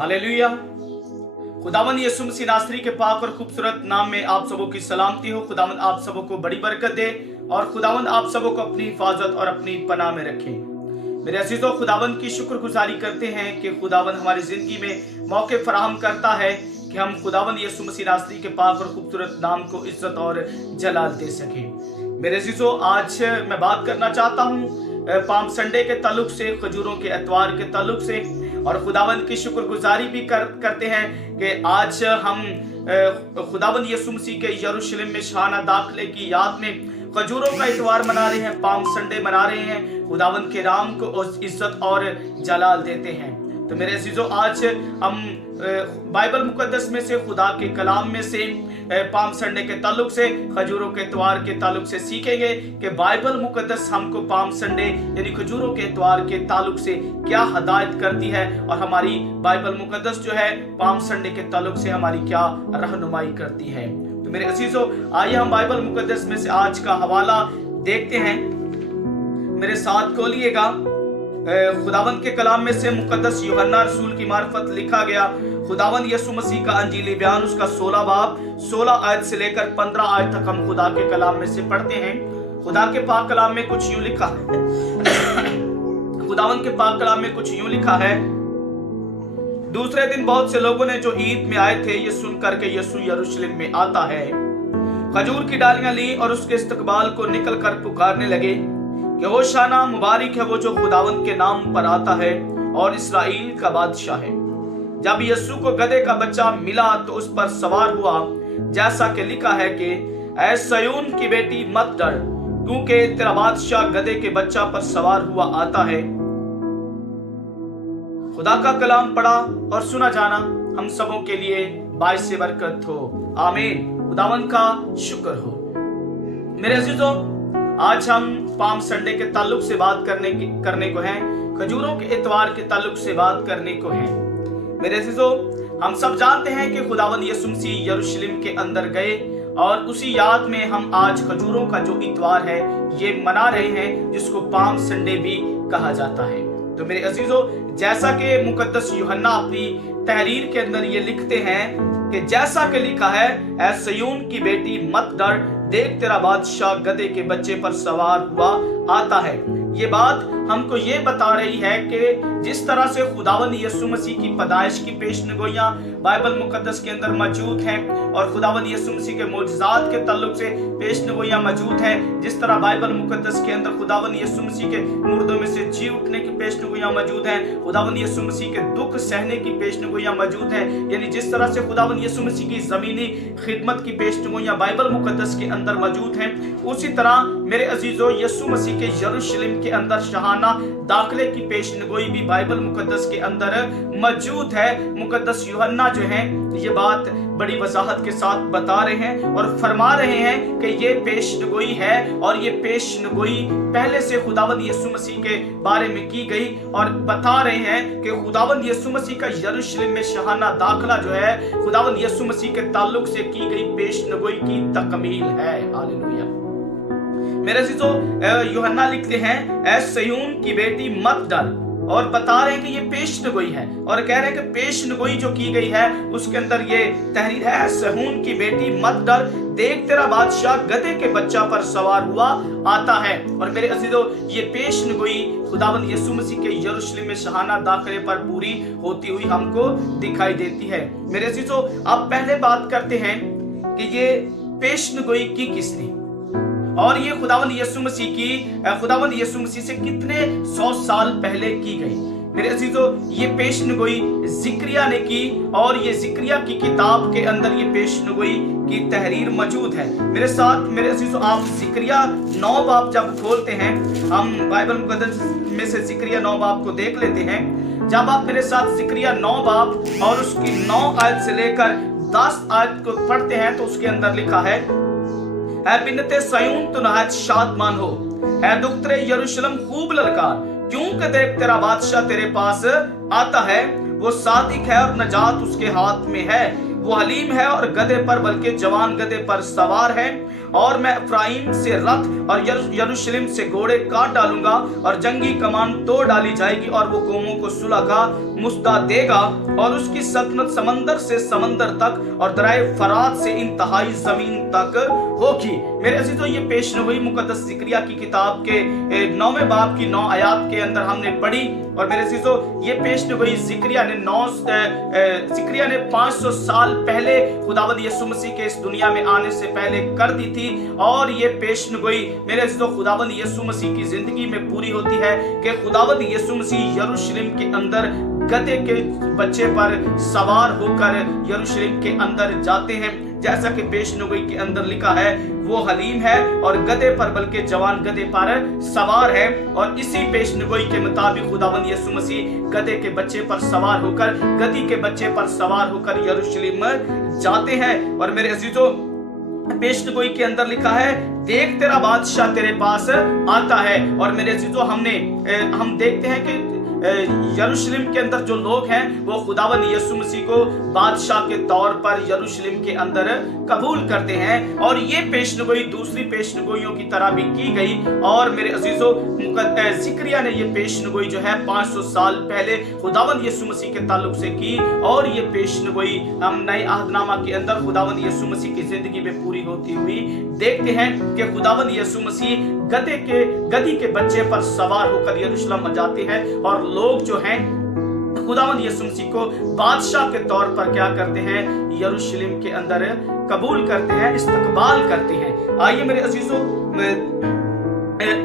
Hallelujah. खुदावन यीशु मसीह नासरी के पाक और खूबसूरत नाम में आप सबों की सलामती हो। खुदावन आप सबों को बड़ी बरकत दे और खुदावन आप सबों को अपनी हिफाजत और अपनी पनाह में रखे। मेरे अजीजों, खुदावन की शुक्रगुजारी करते हैं कि खुदावन हमारी जिंदगी में मौके फराहम करता है कि हम खुदावन यीशु मसीह नासरी के पाक और खूबसूरत नाम को इज्जत और जलाल दे सके। मेरे अजीजों, आज मैं बात करना चाहता हूँ पाम संडे के ताल्लुक से, खजूरों के एतवार के ताल्लुक से, और खुदावन की शुक्रगुजारी भी करते हैं कि आज हम खुदावन यीशु मसीह के यरूशलेम में शाहाना दाखिले की याद में खजूरों का इतवार मना रहे हैं, पाम संडे मना रहे हैं। खुदावन के नाम को इज्जत और जलाल देते हैं। तो मेरे अजीजों, आज हम बाइबल मुकद्दस में से, खुदा के कलाम में से, पाम संडे के ताल्लुक से, खजूरों के इतवार के ताल्लुक से सीखेंगे कि बाइबल मुकद्दस हमको पाम संडे यानी खजूरों के इतवार के ताल्लुक से क्या हदायत करती है और हमारी बाइबल मुकद्दस जो है पाम संडे के ताल्लुक से हमारी क्या रहनुमाई करती है। तो मेरे अजीजों, आइए हम बाइबल मुकद्दस में से आज का हवाला देखते हैं। मेरे साथ खोलिएगा खुदावन के कलाम में से मुकद्दस यूहन्ना रसूल की मार्फत लिखा गया खुदावन यीशु मसीह का अंजीली बयान, उसका 16 बाब 16 आयत से लेकर 15 आयत तक हम खुदा के कलाम में से पढ़ते हैं। खुदा के पाक कलाम में कुछ यूं लिखा है खुदावन के पाक कलाम में कुछ यूं लिखा है। दूसरे दिन बहुत से लोगों ने जो ईद में आए थे ये सुनकर के यीशु यरूशलेम में आता है, खजूर की डालियां ली और उसके इस्तकबाल को निकल कर पुकारने लगे कि होशाना, मुबारक है वो जो खुदावन के नाम पर आता है और इस्राएल का बादशाह है। जब यीशु को गधे का बच्चा मिला तो उस पर सवार हुआ, जैसा कि लिखा है कि ऐ सयून की बेटी मत डर, क्योंकि तेरा बादशाह गधे के बच्चा पर सवार हुआ आता है। खुदा का कलाम पढ़ा और सुना जाना हम सबों के लिए बाइस बरकत हो। आमीन। खुदावन का शुक्र हो। मेरे अजीजों, आज हम पाम संडे के ताल्लुक से बात करने को हैं, खजूरों के इतवार के ताल्लुक से बात करने को हैं। मेरे अजीजों, हम सब जानते हैं कि खुदावन यीशु मसीह यरूशलेम के अंदर गए और उसी याद में हम आज खजूरों का जो इतवार है ये मना रहे हैं, जिसको पाम संडे भी कहा जाता है। तो मेरे अजीजों, जैसा कि मुकद्दस यूहन्ना अपनी तहरीर के अंदर ये लिखते हैं कि जैसा कि लिखा है, ऐ सयून की बेटी मत डर, देख तेरा बादशाह गधे के बच्चे पर सवार हुआ आता है। ये बात हमको ये बता रही है कि जिस तरह से खुदावन यीशु मसीह की पैदाइश की पेशनगोइयां बाइबल मुकद्दस के अंदर मौजूद हैं और खुदावन यीशु मसीह के मोजज़ात के ताल्लुक से पेशनगोइयां मौजूद हैं, जिस तरह बाइबल मुकद्दस के अंदर खुदावन यीशु मसीह के मुर्दों में से जी उठने की पेशनगोइयां मौजूद हैं, खुदावन यीशु मसीह के दुख सहने की पेशनगोइयां मौजूद हैं। यानी जिस तरह से खुदावन यीशु मसीह की ज़मीनी खिदमत की पेशनगोइयां बाइबल मुकद्दस के अंदर मौजूद हैं, उसी तरह मेरे अजीजों यीशु मसीह के यरूशलेम के अंदर शाहाना दाखिले की पेशनगोई भी बाइबल मुकद्दस के अंदर मौजूद है। मुकद्दस यूहन्ना जो है ये बात बड़ी वजाहत के साथ बता रहे हैं और फरमा रहे हैं कि ये पेशनगोई है और ये पेशनगोई पहले से खुदावन यीशु मसीह के बारे में की गई और बता रहे हैं कि खुदावन यीशु मसीह का यरूशलेम में शाहाना दाखिला जो है खुदावन यीशु मसीह के ताल्लुक से की गई पेशनगोई की तकमील है। हालेलुया। मेरे अजीजों, यूहन्ना लिखते हैं ऐ सयून की बेटी मत डर, और बता रहे हैं कि ये पेशनगोई है और कह रहे हैं कि पेशनगोई जो की गई है उसके अंदर ये तहरीर है, सयून की बेटी मत डर, देख तेरा बादशाह गधे के बच्चा पर सवार हुआ आता है। और मेरे अजीजों, ये पेशनगोई खुदावन यीशु मसीह के यरूशलेम में शाहाना दाखिले पर पूरी होती हुई हमको दिखाई देती है। मेरे अजीजों, अब पहले बात करते हैं कि ये पेशनगोई की किसने और ये खुदावन यीशु मसीह से कितने 100 साल पहले की गई। मेरे अजीजों, ये पेशनगोई जिक्रिया ने की और ये जिक्रिया की किताब के अंदर ये पेशनगोई की तहरीर मौजूद है। मेरे साथ मेरे अजीजों, आप जिक्रिया 9 बाब जब खोलते हैं, हम बाइबल मुकद्दस में से जिक्रिया 9 बाब को देख लेते हैं। जब आप मेरे साथ जिक्रिया 9 बाब और उसकी 9 आयत से लेकर 10 आयत को पढ़ते हैं तो उसके अंदर लिखा है, ऐ बिन्नते सयून तू नहायत शादमान हो, ऐ दुख्तरे यरूशलेम खूब ललकार, क्योंकि देख तेरा बादशाह तेरे पास आता है, वो सादिक है और नजात उसके हाथ में है, वो हलीम है और गधे पर, बल्कि जवान गधे पर सवार है और मैं अफ्राइम से रथ और यरूशलेम से घोड़े काट डालूंगा और जंगी कमान तोड़ डाली जाएगी और वो कौमों को सुलह का मुस्दा देगा और उसकी सल्तनत समंदर से समंदर तक और दरिया फरात से इंतहाई जमीन तक होगी। मेरे अजीजों, ये पेशन गोई मुकद्दस ज़िक्रिया की किताब के 9वें बाब की 9 आयत के अंदर हमने पढ़ी। और मेरे अजीजों, ये पेशन गोई ज़िक्रिया ने 500 साल पहले खुदावंद यीशु मसीह के इस दुनिया में आने से पहले कर दी थी। और ये पेशन गोई मेरे अजीजों खुदावंद यीशु मसीह की जिंदगी में पूरी होती है कि खुदावंद यीशु मसीह यरूशलेम के अंदर गधे के बच्चे पर सवार होकर यरूशलेम के अंदर जाते हैं। जैसा कि पेशन गोई के अंदर लिखा है, वो हलीम है और गधे पर बल्कि जवान गधे पर सवार है। और इसी पेशन गोई के मुताबिक खुदावंद यीशु मसीह गधे के बच्चे पर सवार होकर, गधी के बच्चे पर सवार होकर यरूशलेम जाते हैं। और मेरे अजीजों, पेशन गोई के अंदर लिखा है, देख तेरा बादशाह तेरे पास आता है। और मेरे अजीजों, हम देखते हैं कि यरूशलेम के अंदर जो लोग हैं वो खुदावंद यीशु मसीह को बादशाह के तौर पर यरूशलेम के अंदर कबूल करते हैं। और ये पेशन गोई दूसरी पेशन गोइयों की तरह भी की गई। और मेरे अजीजों, ज़िक्रिया ने ये पेशन गोई जो है 500 साल पहले खुदावंद यीशु मसीह के ताल्लुक से की। और ये पेशन गोई हम नए अहदनामा के अंदर खुदावंद यीशु मसीह की जिंदगी में पूरी होती हुई देखते हैं कि खुदावंद यीशु मसीह गधी के बच्चे पर सवार होकर यरूशलेम जाते हैं और लोग जो हैं खुदावंद यीशु मसीह को बादशाह के तौर पर क्या करते हैं, यरूशलेम के अंदर कबूल करते हैं, इस्तकबाल करते हैं। आइए मेरे अजीजों,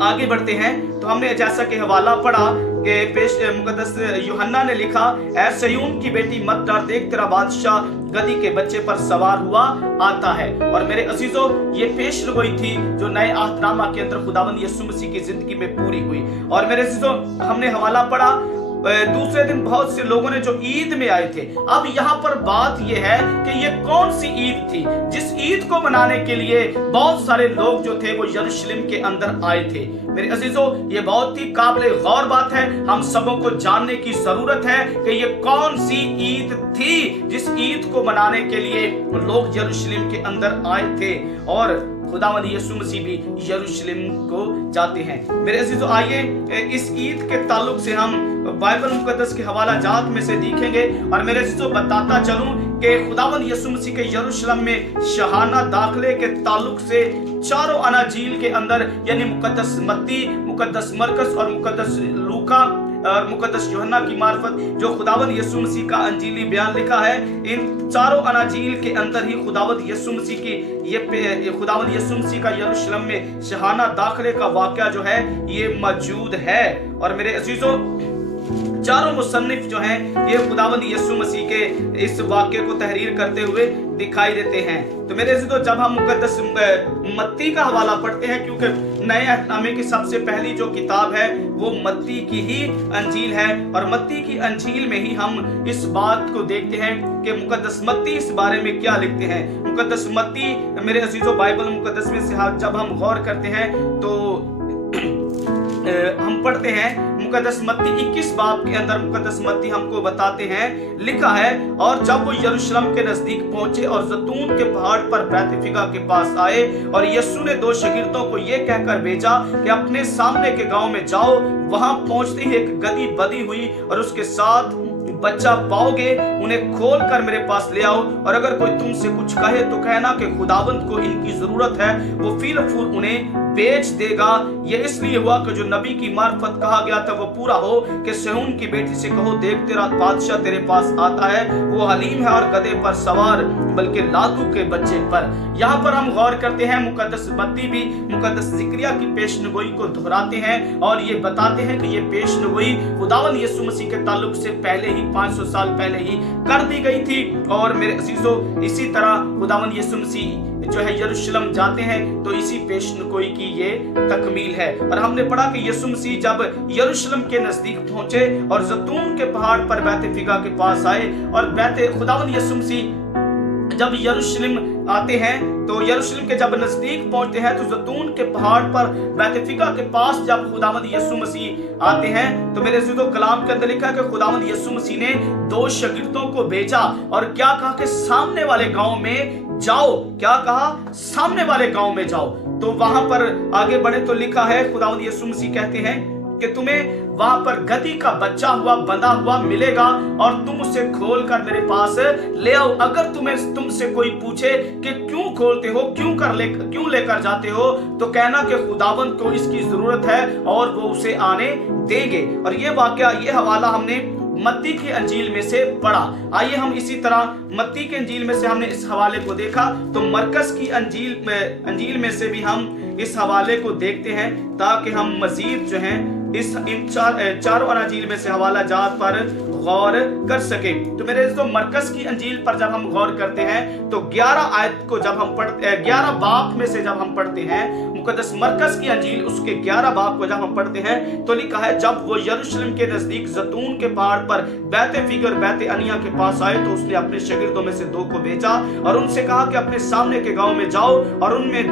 आगे बढ़ते हैं। तो हमने जैसा कि हवाला पढ़ा कि मुकद्दस यूहन्ना ने लिखा, ऐ सयून की बेटी मत डर, देख तेरा बादशाह गधी के बच्चे पर सवार हुआ आता है। और मेरे अजीजों, ये पेशन गोई थी जो नए अहदनामा के अंदर खुदावंद यीशु मसीह की जिंदगी में पूरी हुई। और मेरे अजीजों, हमने हवाला पढ़ा, दूसरे दिन बहुत से लोगों ने जो ईद में आए थे। अब यहाँ पर बात यह है कि ये कौन सी ईद थी जिस ईद को मनाने के लिए बहुत सारे लोग जो थे वो यरूशलेम के अंदर आए थे। मेरे अजीजों, ये बहुत ही काबिल गौर बात है, हम सबों को जानने की जरूरत है कि ये कौन सी ईद थी जिस ईद को मनाने के लिए लोग यरूशलेम के अंदर आए थे। और खुदावंद यीशु मसीह भी यरूशलेम को जाते हैं। मेरे अजीजों, आइए इस ईद के ताल्लुक से हम बाइबल मुकद्दस के हवाला जात में से देखेंगे। और मेरे अजीजों, बताता चलूं कि खुदावंद यीशु मसीह के यरूशलेम में शहाना दाखिले के ताल्लुक से चारों अनाजील के अंदर, यानी मुकद्दस मत्ती, मुकद्दस मरकस और मुकद्दस लूका और मुकद्दस यूहन्ना की मार्फत जो खुदावंद यीशु मसीह का अंजीली बयान लिखा है, इन चारों अनाजील के अंदर ही खुदावंद यीशु मसीह की खुदावंद यीशु मसीह का यरूशलेम में शहाना दाखिले का वाकया जो है ये मौजूद है। और मेरे अजीजों, चारों मुसन्निफ जो हैं ये खुदावंद यीशु मसीह के इस वाक्य को तहरीर करते हुए दिखाई देते हैं। तो मेरे अजीजों, जब हम मुकद्दस मत्ती का हवाला पढ़ते हैं, क्योंकि नए अहदनामे की सबसे पहली जो किताब है वो मत्ती की ही अंजील है। और मत्ती की अंजील में ही हम इस बात को देखते हैं कि मुकद्दस मत्ती इस बारे में क्या लिखते हैं। मुकद्दस मत्ती मेरे अजीजों, बाइबल मुकद्दस में से जब हम गौर करते हैं तो हम पढ़ते हैं मुकद्दस मत्ती 21 बाब के अंदर मुकद्दस मत्ती हमको बताते हैं, लिखा है, और जब वो यरूशलेम के नजदीक पहुंचे और जैतून के पहाड़ पर बैतफिगा के पास आए और यीशु ने 2 शागिर्दों को ये कहकर भेजा कि अपने सामने के गांव में जाओ। वहां पहुंचते ही एक गधी बधी हुई और उसके साथ बच्चा पाओगे, उन्हें खोल कर मेरे पास ले आओ। और अगर कोई तुमसे कुछ कहे तो कहना कि खुदावंद को इनकी जरूरत है, वो फील फूल उन्हें बेच देगा। यह इसलिए हुआ कि जो नबी की मार्फत कहा गया था वो पूरा हो कि सहून की बेटी से कहो, देख तेरा बादशाह तेरे पास आता है, वो हलीम है और गधे पर सवार, बल्कि लादू के बच्चे पर। यहाँ पर हम गौर करते हैं, मुकद्दस मत्ती भी मुकद्दस ज़िक्रिया की पेशनगोई को दोहराते हैं और ये बताते हैं कि ये पेशनगोई खुदावंद यीशु मसीह के ताल्लुक से पहले ही 500 साल पहले ही कर दी गई थी। और मेरे अजीजों, इसी तरह खुदावंद यीशु मसीह जो है यरूशलेम जाते हैं तो इसी पेशनगोई की ये तकमील है। और हमने पढ़ा कि यीशु मसीह जब यरूशलेम के नजदीक पहुंचे और जैतून के पहाड़ पर बैतफिगा के पास आए और खुदावंद यीशु मसीह जब यरूशलेम आते हैं तो यरूशलेम के जब नजदीक पहुंचते हैं तो जैतून के पहाड़ पर बैतफिगा के पास जब खुदावंद यीशु मसीह आते हैं तो मेरे अजीजों, कलाम के अंदर लिखा है कि खुदावंद यीशु मसीह ने 2 शागिर्दों को भेजा और क्या कहा कि सामने वाले गांव में जाओ, क्या कहा, सामने वाले गांव में जाओ। तो वहां पर आगे बढ़े तो लिखा है, खुदावंद यीशु मसीह कहते हैं कि तुम्हें वहां पर गदही का बच्चा हुआ बंधा हुआ मिलेगा और तुम उसे खोल कर मेरे पास ले आओ। अगर तुमसे कोई पूछे कि क्यों खोलते हो, क्यों लेकर जाते हो, तो कहना कि खुदावंद को इसकी जरूरत है और वो उसे आने देंगे। और ये वाकया, ये हवाला हमने मत्ती की अंजील में से पढ़ा। आइए हम इसी तरह मत्ती की अंजील में से हमने इस हवाले को देखा, तो मरकस की अंजील में से भी हम इस हवाले को देखते हैं, ताकि हम मजीद जो है इन चारों अंजील में से हवाला जात पर गौर कर सके। तो मेरे दोस्तों, मरकस की अंजील पर जब हम गौर करते हैं तो 11 आयत को जब हम पढ़ते हैं, 11 बाब में से जब हम पढ़ते हैं मुकद्दस मरकस की अंजील, उसके 11 बाब को जब हम पढ़ते हैं तो लिखा है, जब वो यरूशलेम के नजदीक जैतून के पहाड़ पर बैत-फिगे और बैत-अनिय्याह के पास आए तो उसने अपने शागिर्दों में से 2 को भेजा और उनसे कहा कि अपने सामने के गांव में जाओ और उसमें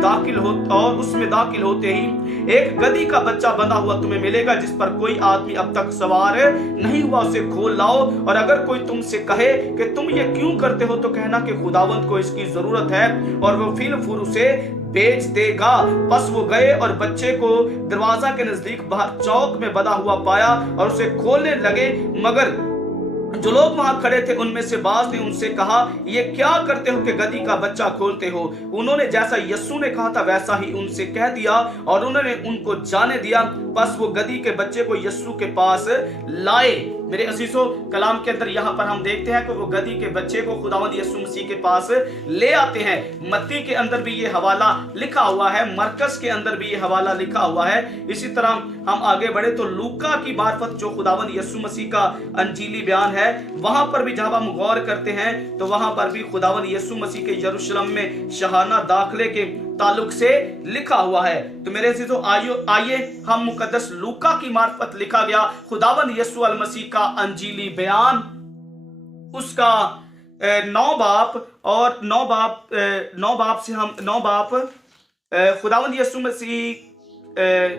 दाखिल होते ही एक गदही का बच्चा बंधा हुआ तुम्हें मिलेगा, जिस पर कोई आदमी अब तक सवार नहीं हुआ, उसे खोल लाओ। और अगर कोई तुमसे कहे कि तुम ये क्यों करते हो, तो कहना कि खुदावंद को इसकी जरूरत है और वो फिल फूल उसे बेच देगा। बस वो गए और बच्चे को दरवाजा के नजदीक बाहर चौक में बंधा हुआ पाया और उसे खोलने लगे, मगर जो लोग वहां खड़े थे उनमें से बाज ने उनसे कहा, ये क्या करते हो कि गदही का बच्चा खोलते हो? उन्होंने जैसा यीशु ने कहा था वैसा ही उनसे कह दिया और उन्होंने उनको जाने दिया। बस वो गदही के बच्चे को यीशु के पास लाए। मेरे अजीजों, कलाम के अंदर यहाँ पर हम देखते हैं कि वो गदही के बच्चे को खुदावंद यीशु मसीह के पास ले आते हैं। मत्ती के अंदर भी ये हवाला लिखा हुआ है, मरकस के अंदर भी ये हवाला लिखा हुआ है। इसी तरह हम आगे बढ़े तो लूका की मार्फत जो खुदावंद यीशु मसीह का अंजीली बयान है, वहां पर भी जब हम गौर करते हैं तो वहां पर भी खुदावंद यीशु मसीह के यरूशलेम में शहाना दाखिले के ताल्लुक से लिखा हुआ है। तो मेरे अजीजों, आइए हम मुकद्दस लूका की मार्फत लिखा गया खुदावंद यीशु अल मसीह का अंजीली बयान, उसका 9 बाप खुदावंद यीशु मसीह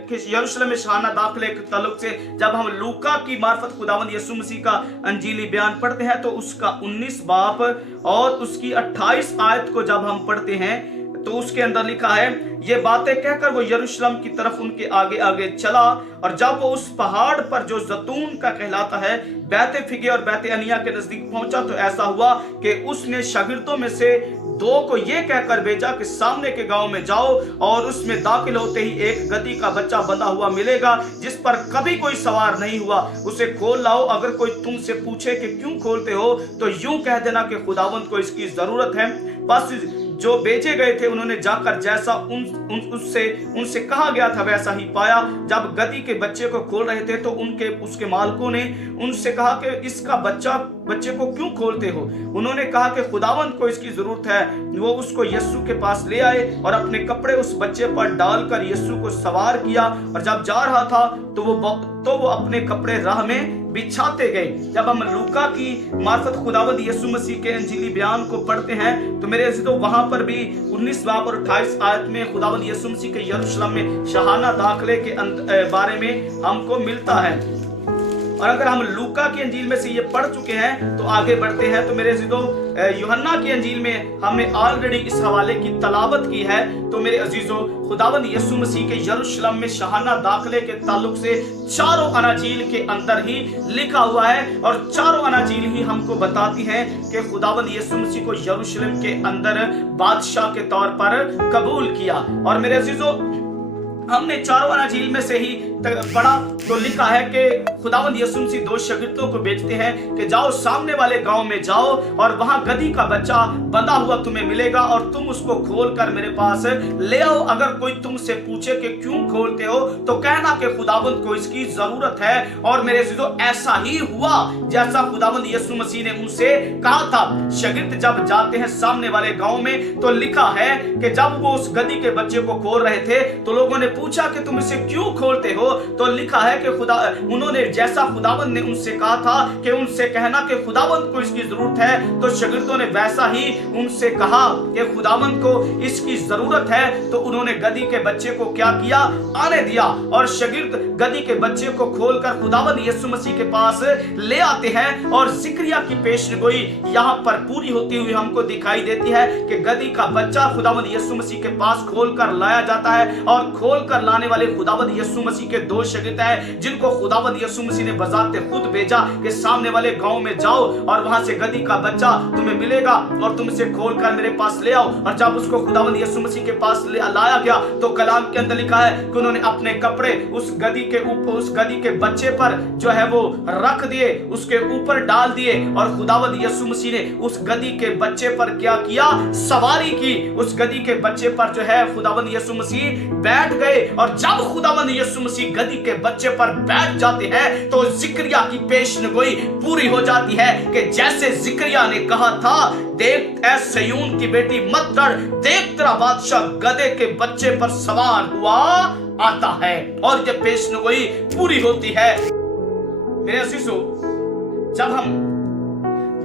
कि यरूशलेम में शहाना दाखिले के ताल्लुक से जब हम लूका की मार्फत खुदावंद यीशु मसीह का अंजीली बयान पढ़ते हैं तो उसका 19 बाप और उसकी 28 आयत को जब हम पढ़ते हैं तो उसके अंदर लिखा है, ये बातें कहकर वो यरूशलेम की तरफ उनके आगे आगे चला और जब वो उस पहाड़ पर जो जैतून का कहलाता है बैत-फिगे और बैत-अनिय्याह के नजदीक पहुंचा तो ऐसा हुआ कि उसने शागिर्दों में से 2 को ये कहकर भेजा कि सामने के गांव में जाओ और उसमें दाखिल होते ही एक गदही का बच्चा बंधा हुआ मिलेगा, जिस पर कभी कोई सवार नहीं हुआ, उसे खोल लाओ। अगर कोई तुमसे पूछे कि क्यों खोलते हो, तो यूं कह देना कि खुदावंद को इसकी जरूरत है। बस जो बेचे गए थे उन्होंने जाकर जैसा उनसे कहा गया था वैसा ही पाया। जब गदही के बच्चे को खोल रहे थे तो उसके मालिकों ने उनसे कहा कि इसका बच्चे को क्यों खोलते हो? उन्होंने कहा कि खुदावंद को इसकी जरूरत है। वो उसको यीशु के पास ले आए और अपने कपड़े उस बच्चे पर डालकर यीशु को सवार किया और जब जा रहा था तो वो अपने कपड़े राह में बिछाते गए। जब हम लूका की मार्फत खुदावंद यीशु मसीह के अंजीली बयान को पढ़ते हैं तो मेरे अजीजों, वहां पर भी 19 बाब और 28 आयत में खुदावंद यीशु मसीह के यरूशलेम में शहाना दाखिले के बारे में हमको मिलता है। और अगर हम लूका की अंजील में से ये पढ़ चुके हैं तो आगे बढ़ते हैं तो मेरे अजीजों, यूहन्ना की अंजील में हमने ऑलरेडी इस हवाले की तलावत की है। तो मेरे अजीजों, खुदावंद यीशु मसीह के यरूशलेम में शहाना दाखिले के ताल्लुक से चारों अनाजील के अंदर ही लिखा हुआ है और चारों अनाजील ही हमको बताती हैं कि खुदावंद यीशु मसीह को यरूशलेम के अंदर बादशाह के तौर पर कबूल किया। और मेरे अजीजों, हमने चारों अनाजील में से ही पढ़ा तो लिखा है कि खुदावंद यीशु मसीह 2 शागिर्दों को भेजते हैं कि जाओ सामने वाले गांव में जाओ और वहां गदही का बच्चा बंधा हुआ तुम्हें मिलेगा और तुम उसको खोल कर मेरे पास ले आओ। अगर कोई तुमसे पूछे कि क्यों खोलते हो, तो कहना कि खुदावंद को इसकी जरूरत है। और मेरे अजीजों, ऐसा ही हुआ जैसा खुदावंद यीशु मसीह ने उनसे कहा था। शागिर्द जब जाते हैं सामने वाले गांव में तो लिखा है कि जब वो उस गदही के बच्चे को खोल रहे थे तो लोगों ने पूछा कि तुम इसे क्यों खोलते हो, तो लिखा है कि उन्होंने जैसा खुदावंद ने उनसे कहा था कि उनसे कहना कि खुदावंद को इसकी जरूरत है, तो शागिर्दों ने वैसा ही उनसे कहा कि खुदावंद को इसकी जरूरत है। तो उन्होंने गदही के बच्चे को क्या किया, आने दिया। और शागिर्द गदही के बच्चे को खोलकर खुदावंद यीशु मसीह के पास ले आते हैं और जिक्रिया की पेशगोई यहाँ पर पूरी होती हुई हमको दिखाई देती है कि गदही का बच्चा खुदावंद यीशु मसीह के पास खोलकर लाया जाता है। और खोलकर लाने वाले खुदावंद यीशु मसीह के दो शागिर्द हैं जिनको खुदावंद यीशु मसीह ने बजाते खुद भेजा कि सामने वाले गांव में जाओ और वहां से गदही का बच्चा तुम्हें मिलेगा और तुम इसे खोलकर मेरे पास ले आओ। और जब उसको खुदावंद यीशु मसीह के पास लाया गया तो कलाम के अंदर लिखा है कि उन्होंने अपने कपड़े उस गदही के ऊपर, उस गदही के बच्चे पर जो है वो रख दिए, उसके ऊपर डाल दिए और खुदावंद यीशु मसीह ने उस गदही के बच्चे पर क्या किया? सवारी की। उस गदही के बच्चे पर जो है खुदावंद यीशु मसीह बैठ गए। और जब खुदावंद यीशु मसीह गदही के बच्चे पर बैठ जाते हैं तो जिक्रिया की पेशगोई पूरी हो जाती है कि जैसे जिक्रिया ने कहा था, देख ऐ सयून की बेटी मत डर, देख तेरा बादशाह गधे के बच्चे पर सवार हुआ आता है। और ये पेशगोई पूरी होती है। मेरे अजीजों, जब हम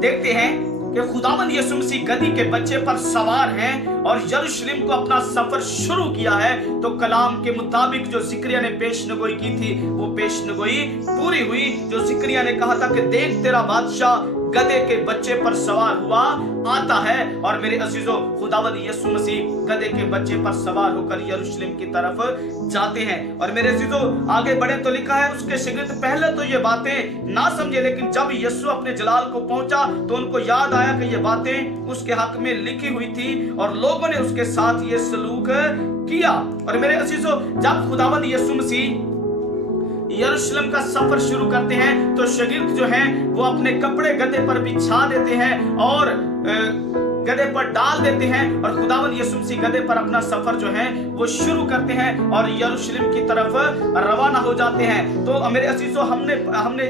देखते हैं कि खुदावंद यीशु मसीह गदही के बच्चे पर सवार हैं और यरूशलेम को अपना सफर शुरू किया है, तो कलाम के मुताबिक जो जिक्रिया ने पेशगोई की थी वो पेशगोई पूरी हुई। जो जिक्रिया ने कहा था कि देख तेरा बादशाह गधे के बच्चे पर सवार हुआ आता है। और मेरे अजीजों, खुदावंद यीशु मसीह गधे के बच्चे पर सवार होकर यरूशलेम की तरफ जाते हैं। और मेरे अजीजों, आगे बढ़े तो लिखा है उसके शागिर्द पहले तो ये बातें ना समझे, लेकिन जब यीशु अपने जलाल को पहुंचा तो उनको याद आया कि ये बातें उसके हक में लिखी हुई थी और लोगों ने उसके साथ ये सलूक किया। और मेरे अजीजों, जब खुदावंद यीशु मसीह यरूशलेम का सफर शुरू करते हैं तो शागिर्द जो हैं वो अपने कपड़े गधे पर बिछा देते हैं और गधे पर डाल देते हैं और खुदावंद यीशु मसीह गधे पर अपना सफर जो है वो शुरू करते हैं और यरूशलेम की तरफ रवाना हो जाते हैं। तो मेरे अजीजों, हमने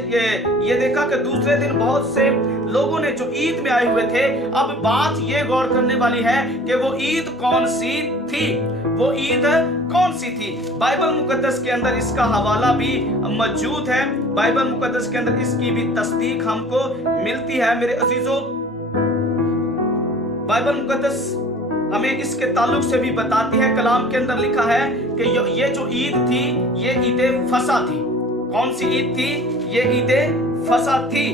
ये देखा कि दूसरे दिन बहुत से लोगों ने जो ईद में आए हुए थे, अब बात ये गौर करने वाली है कि वो ईद कौन सी थी। वो ईद कौन सी थी? बाइबल मुकद्दस के अंदर इसका हवाला भी मौजूद है। बाइबल मुकद्दस के अंदर इसकी भी तस्दीक हमको मिलती है। मेरे अजीजों, बाइबल मुकद्दस हमें इसके ताल्लुक से भी बताती है। कलाम के अंदर लिखा है कि ये जो ईद थी ये ईद फसा थी। कौन सी ईद थी? ये ईद फसा थी।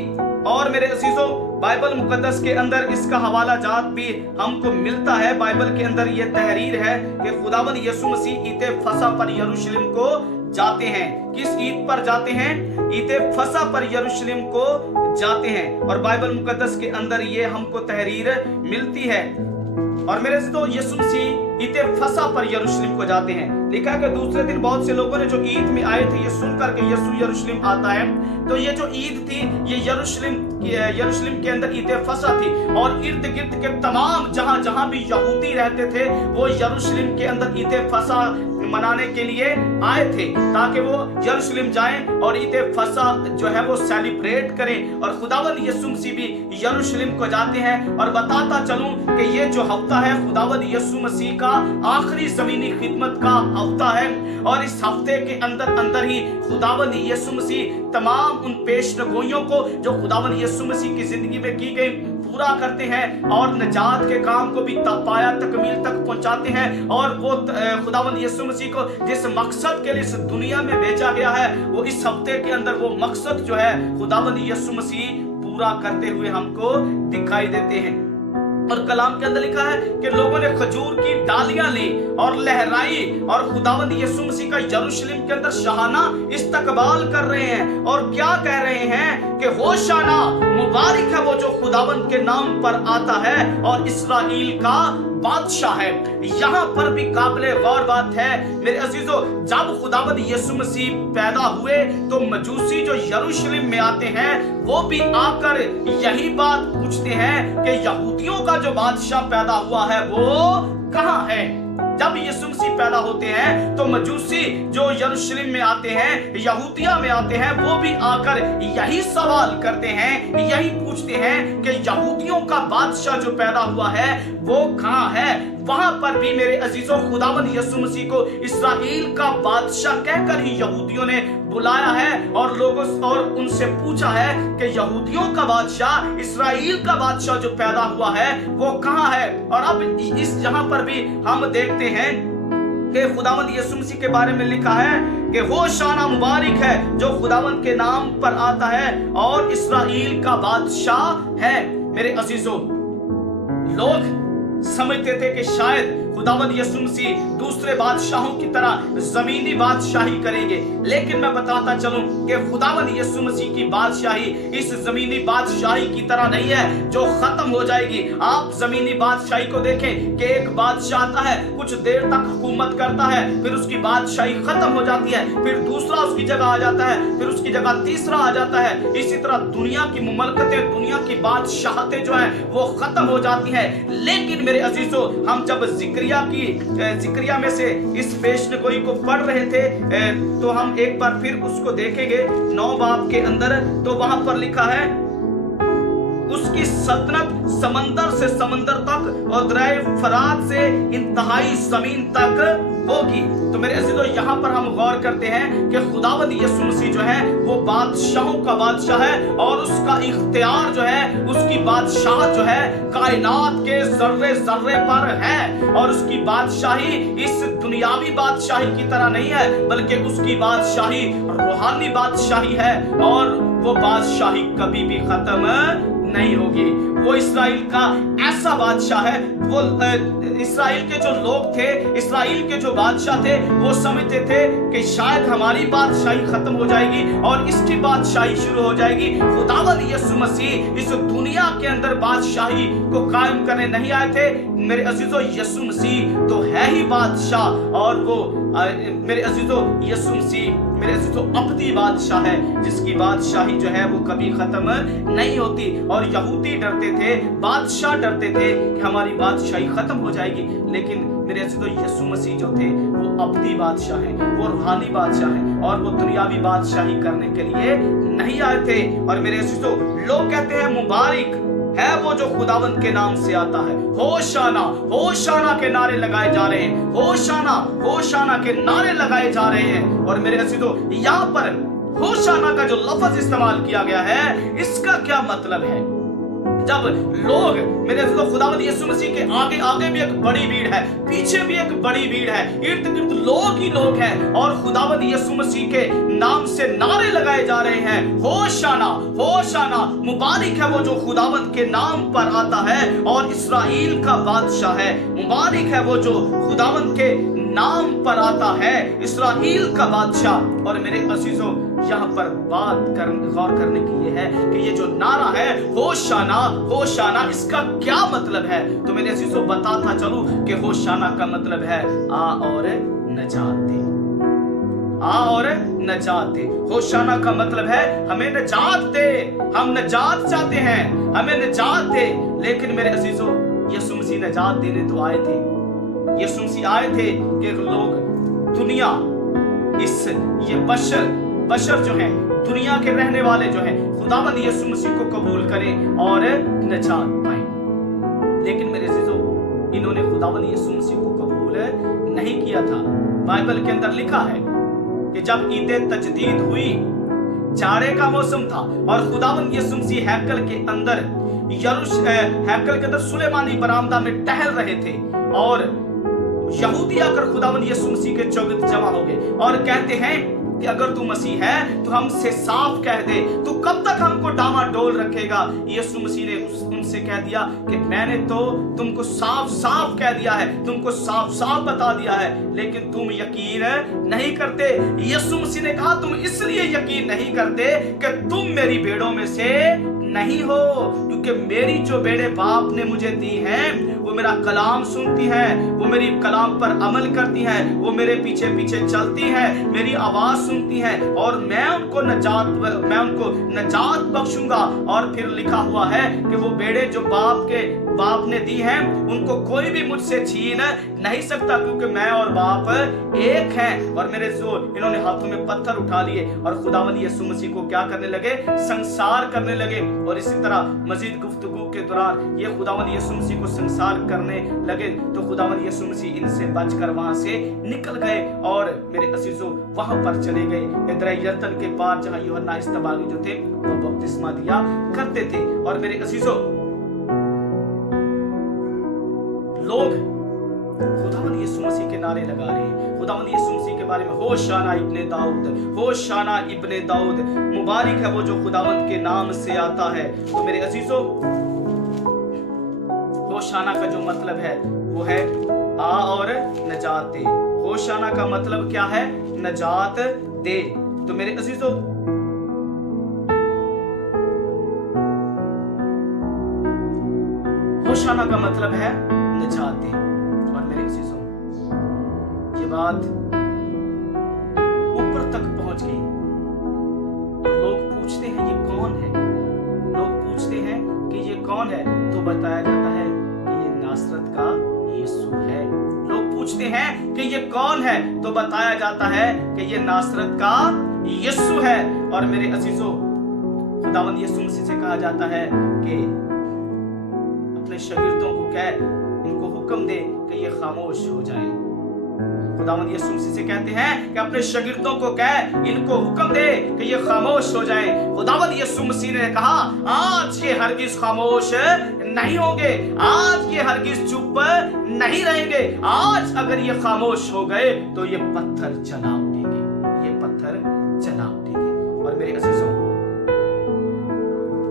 और मेरे अजीजों, बाइबल मुकद्दस के अंदर इसका हवाला जात भी हमको मिलता है। बाइबल के अंदर यह तहरीर है कि खुदावंद यीशु मसीह ईद फसा पर यरूशलेम को जाते हैं। किस ईद पर जाते हैं? ईद फसा पर यरूशलेम को जाते हैं। और बाइबल मुकद्दस के अंदर ये हमको तहरीर मिलती है। और मेरे दोस्तों, यीशु मसीह ईद फसा पर यरूशलेम को जाते हैं। लिखा है कि दूसरे दिन बहुत से लोगों ने जो ईद में आए थे ये सुनकर के यीशु यरूशलेम आता है, तो ये जो ईद थी ये यरूशलेम के अंदर ईद फसा थी। और इर्द गिर्द के तमाम जहां भी यहूदी रहते थे वो यरूशलेम के अंदर ईद फसा मनाने के लिए आए थे ताकि वो यरूशलेम जाएं और ईद फसा जो है वो सेलिब्रेट करें। और खुदावंद यीशु मसीह भी यरूशलेम को जाते हैं। और बताता चलूं कि ये जो हफ्ता है खुदावंद यीशु मसीह का आखिरी ज़मीनी खिदमत का हफ्ता है। और इस हफ्ते के अंदर ही खुदावंद यीशु मसीह तमाम उन पेशगोइयों को जो खुदावंद यीशु मसीह की जिंदगी में की गई पूरा करते हैं और निजात के काम को भी पाया तकमील तक पहुंचाते हैं। और वो खुदावंद यीशु मसीह को जिस मकसद के लिए इस दुनिया में भेजा गया है वो इस हफ्ते के अंदर वो मकसद जो है खुदावंद यीशु मसीह पूरा करते हुए हमको दिखाई देते हैं। और कलाम के अंदर लिखा है कि लोगों ने खजूर की डालियां ली और लहराई और खुदावंद यीशु मसीह का यरूशलेम के अंदर शाहाना इस्तकबाल कर रहे हैं। और क्या कह रहे हैं कि होशाना, मुबारक है वो जो खुदावंद के नाम पर आता है और इस्राएल का बादशाह है। यहाँ पर भी काबिले गौर बात है मेरे अजीजों, जब खुदावंद यीशु मसीह पैदा हुए तो मजूसी जो यरूशलेम में आते हैं वो भी आकर यही बात पूछते हैं कि यहूदियों का जो बादशाह पैदा हुआ है वो कहाँ है। जब यीशु मसीह पैदा होते हैं तो मजूसी जो यरूशलेम में आते हैं, यहूदिया में आते हैं, वो भी आकर यही सवाल करते हैं, यही पूछते हैं कि यहूदियों का बादशाह जो पैदा हुआ है वो कहाँ है। वहां पर भी मेरे अजीजों खुदावंद यीशु मसीह को इस्राएल का बादशाह कहकर ही यहूदियों ने बुलाया है और लोगों और उनसे पूछा है कि यहूदियों का बादशाह, इस्राएल का बादशाह जो पैदा हुआ है वो कहाँ है। और अब इस जहां पर भी हम देखते हैं कि खुदावंद यीशु मसीह के बारे में लिखा है कि होशाना मुबारक है जो खुदावंद के नाम पर आता है और इस्राएल का बादशाह है। मेरे अजीजों, लोग समझते थे कि शायद खुदावंद यीशु मसीह दूसरे बादशाहों की तरह जमीनी बादशाही करेंगे, लेकिन मैं बताता चलूं कि खुदावंद यीशु मसीह की बादशाही इस जमीनी बादशाही की तरह नहीं है जो खत्म हो जाएगी। आप जमीनी बादशाही को देखें कि एक बादशाह आता है, कुछ देर तक हुकूमत करता है, फिर उसकी बादशाही खत्म हो जाती है, फिर दूसरा उसकी जगह आ जाता है, फिर उसकी जगह तीसरा आ जाता है। इसी तरह दुनिया की मुमलकतें, दुनिया की बादशाहतें जो है वो खत्म हो जाती है। लेकिन मेरे अजीजों, हम जब जिक्रिया में से इस पेशनगोई को पढ़ रहे थे तो हम एक बार फिर उसको देखेंगे 9 बाब के अंदर। तो वहां पर लिखा है, उसकी सल्तनत समंदर से समंदर तक और दरिया फरात से इंतहाई जमीन तक होगी। तो मेरे अजीजों, यहाँ पर हम गौर करते हैं कि खुदावंद यीशु मसीह जो है वो बादशाहों का बादशाह है और उसका इख्तियार जो है, उसकी बादशाह जो है कायनात के जर्रे जर्रे पर है। और उसकी बादशाही इस दुनियावी बादशाही की तरह नहीं है, बल्कि उसकी बादशाही रूहानी बादशाही है और वो बादशाही कभी भी खत्म नहीं होगी। वो इस्राएल का ऐसा बादशाह है। वो इस्राएल के जो लोग थे, इस्राएल के जो बादशाह थे, वो समझते थे कि शायद हमारी बादशाही खत्म हो जाएगी और इसकी बादशाही शुरू हो जाएगी। खुदावंद यीशु मसीह इस दुनिया के अंदर बादशाही को कायम करने नहीं आए थे। मेरे अजीजों, यीशु मसीह तो है ही बादशाह और वो मेरे अजीजों, यीशु मसीह मेरे अजीजों अबदी बादशाह है जिसकी बादशाही जो है वो कभी खत्म नहीं होती। और यहूदी डरते थे, बादशाह डरते थे कि हमारी बादशाही खत्म हो जाएगी। लेकिन मेरे अजीजों, यीशु मसीह जो थे वो अबदी बादशाह है, वो रूहानी बादशाह है और वो दुनियावी बादशाही करने के लिए नहीं आए थे। और मेरे अजीजों, लोग कहते हैं मुबारक है वो जो खुदावंद के नाम से आता है। होशाना, होशाना के नारे लगाए जा रहे हैं, होशाना, होशाना के नारे लगाए जा रहे हैं। और मेरे अजीजों, यहाँ पर होशाना का जो लफ्ज इस्तेमाल किया गया है, इसका क्या मतलब है? जब लोग, मेरे अजीजों, खुदावंद यीशु मसीह के आगे आगे भी एक बड़ी भीड़ है, पीछे भी एक बड़ी भीड़ है, इर्द गिर्द लोग ही लोग हैं और खुदावंद यीशु मसीह के नाम से नारे लगाए जा रहे हैं, होशाना, होशाना, मुबारक है वो जो खुदावंद के नाम पर आता है और इस्राएल का बादशाह है। मुबारक है वो जो खुदावंद के नाम पर आता है, इस्राएल का बादशाह। और मेरे अजीजों, यहाँ पर गौर करने की ये है कि ये जो नारा है होशाना, होशाना, इसका क्या मतलब है? तो मेरे अजीजों, बताता चलूं कि होशाना का मतलब है आ और नजात दे, आ और नजात दे। होशाना का मतलब है हमें नजात दे, हम नजात चाहते हैं, हमें नजात दे। लेकिन मेरे अजीजों, यीशु मसीह नजात देने तो आए थे। यीशु मसीह आए थे कि लोग, दुनिया, ये बशर जो हैं, दुनिया के रहने वाले जो हैं, खुदावंद यीशु मसीह को कबूल करें और नजात पाएं। लेकिन मेरे अजीजों, इन्होंने खुदावंद यीशु मसीह को कबूल नहीं किया था। बाइबल के अंदर लिखा है कि जब ईद तजदीद हुई, जाड़े का मौसम था और खुदावंद यीशु मसीह हैकल के अंदर सुलेमानी बरामदा में टहल रहे थे और यहूदी आकर खुदावंद यीशु मसीह के चौगिर्द जमा हो गए और कहते हैं कि अगर तू मसीह है तो हमसे साफ कह दे, तू कब तक हमको डामाडोल रखेगा? यीशु मसीह ने उनसे कह दिया कि मैंने तो तुमको साफ साफ कह दिया है, तुमको साफ साफ बता दिया है, लेकिन तुम यकीन नहीं करते। यीशु मसीह ने कहा तुम इसलिए यकीन नहीं करते कि तुम मेरी भेड़ों में से नहीं हो, क्योंकि मेरी जो भेड़ें बाप ने मुझे दी हैं वो मेरा कलाम सुनती हैं, वो मेरी कलाम पर अमल करती हैं, वो मेरे पीछे पीछे चलती हैं, मेरी आवाज सुनती हैं और मैं उनको नजात बख्शूंगा। और फिर लिखा हुआ है कि वो भेड़ें जो बाप ने दी हैं उनको कोई भी मुझसे छीन नहीं सकता, क्योंकि मैं और बाप एक हैं। और मेरे जो इन्होंने हाथों में पत्थर उठा लिए और खुदावंद यीशु मसीह को क्या करने लगे? संसार करने लगे। और इसी तरह मजीद गुफ्तगू के दौरान ये खुदावंद यीशु मसीह को संसार करने लगे तो खुदावंद यीशु मसीह इनसे बचकर वहां से निकल गए और मेरे अजीजों वहां पर चले गए दरिया यरदन के पार, जहां यूहन्ना इस्तबागी जो थे वो बपतिस्मा दिया करते थे। और मेरे अजीजों, लोग खुदावंद यीशु मसीह के नारे लगा रहे हैं, खुदावंद यीशु मसीह के बारे में होशाना इब्ने दाऊद, होशाना इब्ने दाऊद, मुबारक है वो जो खुदावंद के नाम से आता है। तो मेरे अजीजों, होशाना का जो मतलब है वो है आ और नजात दे। होशाना का मतलब क्या है? नजात दे। तो मेरे अजीजों, होशाना का मतलब है नजात दे। और मेरे अजीजों, ये बात ऊपर तक पहुंच गई। लोग पूछते हैं ये कौन है, लोग पूछते हैं कि ये कौन है, तो बताया जाता है कि ये नासरत का यीशु है। लोग पूछते हैं कि ये कौन है, तो बताया जाता है कि ये नासरत का यीशु है। और मेरे अजीजों, खुदावंद यीशु मसीह से कहा जाता है कि अपने शागिर्दों को कह, इनको हुक्म दे कि ये खामोश हो जाए। खुदावंद यीशु मसीह से कहते हैं कि अपने शागिर्दों को कह, इनको हुक्म दे कि ये खामोश हो जाए। खुदावंद यीशु मसीह ने कहा, आज ये हरगिज खामोश नहीं होंगे, आज ये हरगिज चुप नहीं रहेंगे। आज अगर ये खामोश हो गए तो ये पत्थर चला उठेंगे, ये पत्थर चला उठेंगे। और मेरे अजीजों,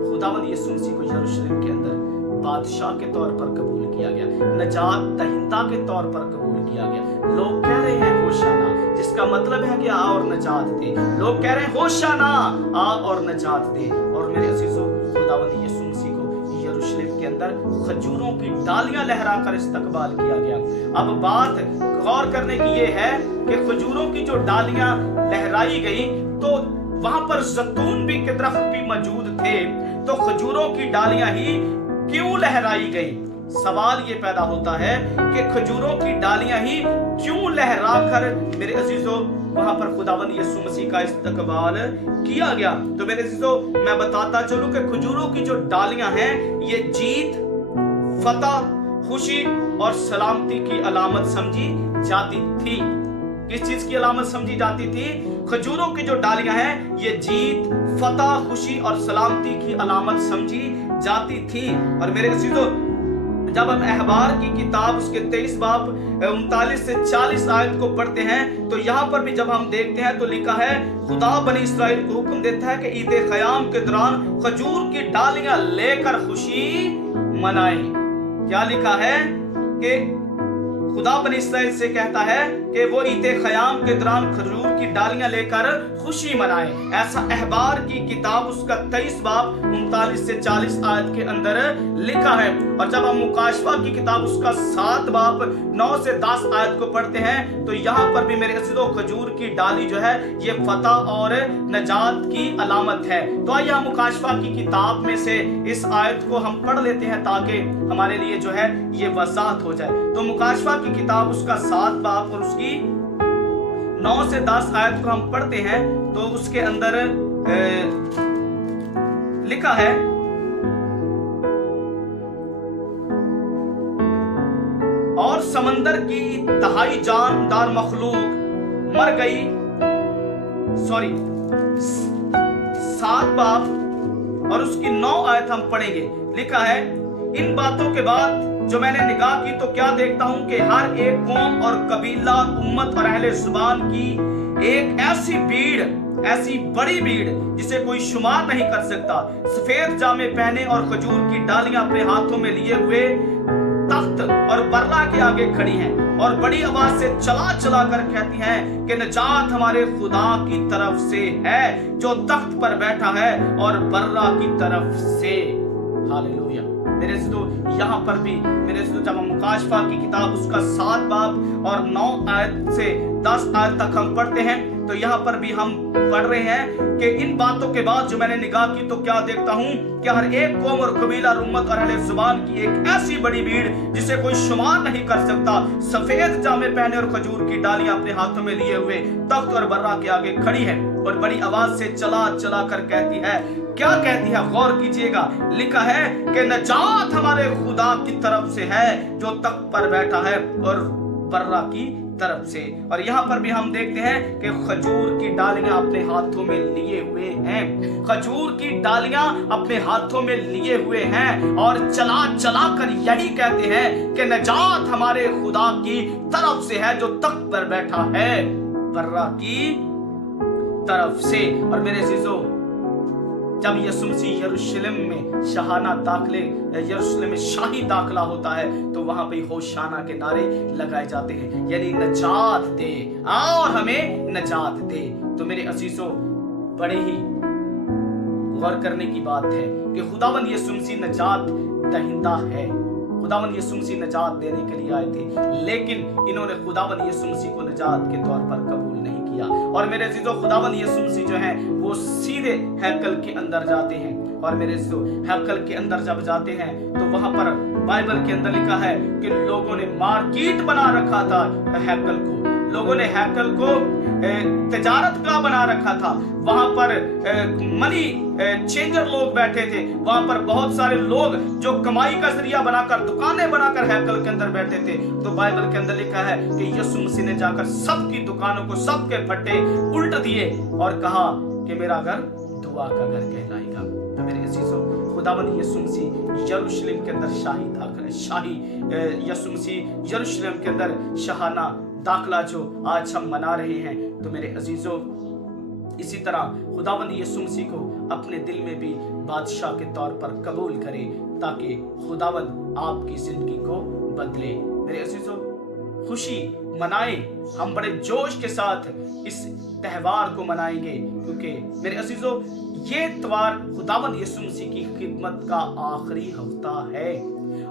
खुदावंद यीशु मसीह को यरूशलेम के अंदर बादशाह के तौर पर कबूल किया गया, नजात दहिंदा के तौर पर कबूल किया गया। लोग कह रहे हैं होशाना, जिसका मतलब है कि आ और नजात दे। लोग कह रहे हैं होशाना, आ और नजात दे। और मेरे अजीजों, खुदावंद यीशु मसीह को यरूशलेम के अंदर खजूरों की डालियां लहराकर इस्तकबाल किया गया। अब बात गौर करने की ये है कि खजूरों की जो डालियां लहराई गई, तो वहां पर जैतून भी के दरख्त भी मौजूद थे, तो खजूरों की डालियां ही क्यों लहराई गई? सवाल ये पैदा होता है कि खजूरों की डालियां ही क्यों लहराकर मेरे अजीजों वहां पर खुदावंद यीशु मसीह का इस्तकबाल किया गया। तो मेरे अजीजों, मैं बताता चलूं कि खजूरों की जो डालियां हैं, ये जीत, फतह, खुशी और सलामती की अलामत समझी जाती थी। किस चीज की अलामत समझी जाती थी? खजूरों की जो डालियां हैं, ये जीत, फतह, खुशी और सलामती की अलामत समझी जाती थी। और मेरे अजीजों, जब हम अहबार की किताब उसके 23 बाब 39 से 40 आयत को पढ़ते हैं, तो यहाँ पर भी जब हम देखते हैं तो लिखा है, खुदा बनी इस्राएल को हुक्म देता है कि ईद ख़याम के दौरान खजूर की डालियां लेकर खुशी मनाएं। क्या लिखा है कि खुदा बनी इस्राएल से कहता है कि वो ईद ख़याम के दौरान खजूर की डालियां लेकर खुशी मनाएं। ऐसा अहबार की किताब उसका 23 बाब 39 से 40 आयत के अंदर लिखा है। और जब हम मुकाशफा की किताब उसका 7 बाब 9 से 10 आयत को पढ़ते हैं, तो यहाँ पर भी मेरे अजीजों खजूर की डाली जो है ये फतह और नजात की अलामत है। तो आइए हम मुकाशफा की किताब में से इस आयत को हम पढ़ लेते हैं ताकि हमारे लिए जो है ये वजाहत हो जाए। तो मुकाशफा की किताब उसका 7 बाब और उसकी 9 से 10 आयत को हम पढ़ते हैं, तो उसके अंदर लिखा है, और समंदर की तहाई जानदार मखलूक मर गई। 7 बाब और उसकी 9 आयत हम पढ़ेंगे। लिखा है, इन बातों के बाद जो मैंने निगाह की तो क्या देखता हूं कि हर एक कौम और कबीला, उम्मत और अहले जुबान की एक ऐसी भीड़, ऐसी बड़ी भीड़ जिसे कोई शुमार नहीं कर सकता, सफेद जामे पहने और खजूर की डालियां अपने हाथों में लिए हुए तख्त और बर्रा के आगे खड़ी हैं और बड़ी आवाज से चला चला कर कहती हैं कि नजात हमारे खुदा की तरफ से है जो तख्त पर बैठा है और बर्रा की तरफ से। हालेलुया। मेरे दोस्तों, यहाँ पर भी मेरे दोस्तों जब हम मुकाशफा की किताब उसका 7 बाब और 9 आयत से 10 आयत तक हम पढ़ते हैं, तो यहाँ पर भी हम पढ़ रहे हैं कि इन बातों के बाद जो मैंने निगाह की तो क्या देखता हूँ कि हर एक कौम और कबीला, उम्मत और अहले जुबान की एक ऐसी बड़ी भीड़ जिसे कोई शुमार नहीं कर सकता, सफेद जामे पहने और खजूर की डालियां अपने हाथों में लिए हुए तख्त और बर्रा के आगे खड़ी है और बड़ी आवाज से चला चला कर कहती है। क्या कहती है? गौर कीजिएगा। लिखा है कि नजात हमारे खुदा की तरफ से है जो तख्त पर बैठा है और बर्रा की तरफ से। और यहाँ पर भी हम देखते हैं कि खजूर की डालियां अपने हाथों में लिए हुए हैं, खजूर की डालियां अपने हाथों में लिए हुए हैं और चला चला कर यही कहते हैं कि नजात हमारे खुदा की तरफ से है जो तख्त पर बैठा है बर्रा की तरफ से। और मेरे अजीजों, जब यीशु मसीह यरूशलेम में शाहाना दाखिले, यरूशलेम में शाही दाखिला होता है, तो वहां पे होशाना के नारे लगाए जाते हैं, यानी नजात दे और हमें नजात दे। तो मेरे अजीजों, बड़े ही गौर करने की बात है कि खुदावंद यीशु मसीह नजात दहिंदा है, खुदावंद यीशु मसीह नजात देने के लिए आए थे, लेकिन इन्होंने खुदावंद यीशु मसीह को नजात के तौर पर कबूल नहीं किया। और मेरे अजीजों, खुदावंद यीशु मसीह जो हैं वो सीधे हैकल के अंदर जाते हैं। और मेरे अजीजों, हैकल के अंदर जब जाते हैं तो वहां पर बाइबल के अंदर लिखा है कि लोगों ने मार्केट बना रखा था हैकल को, लोगों ने हैकल को तिजारत का बना रखा था। वहां पर मनी चेंजर लोग बैठे थे, वहां पर बहुत सारे लोग जो कमाई का जरिया बनाकर, दुकानें बनाकर हैकल के अंदर बैठे थे। तो बाइबल के अंदर लिखा है कि यीशु मसीह ने जाकर सबकी दुकानों को, सबके फट्टे उल्ट दिए और कहा कि मेरा घर दुआ का घर कहलाएगा। तो मेरे अजीजों, खुदावंद यीशु मसीह यरूशलेम के अंदर यीशु मसीह यरूशलेम के अंदर शाहाना दाखिला जो आज हम मना रहे हैं। तो मेरे अजीजों, इसी तरह खुदावंद यीशु मसीह को अपने दिल में भी बादशाह के तौर पर कबूल करें, ताकि खुदावंद आपकी जिंदगी को बदले। मेरे अजीजों, खुशी मनाएं, हम बड़े जोश के साथ इस त्योहार को मनाएंगे, क्योंकि मेरे अजीजों, ये त्योहार खुदावंद यीशु मसीह की खिदमत का आखिरी हफ्ता है।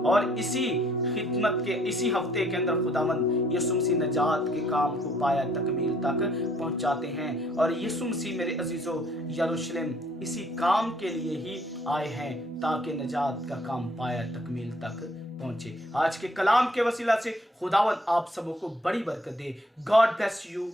और इसी हफ्ते के अंदर खुदावंद यीशु मसीह नजात के काम को पाया तकमील तक पहुंचाते हैं। और यीशु मसीह मेरे अजीजों, यरूशलेम इसी काम के लिए ही आए हैं, ताकि नजात का काम पाया तकमील तक पहुंचे। आज के कलाम के वसीला से खुदावंद आप सबों को बड़ी बरकत दे। God bless you.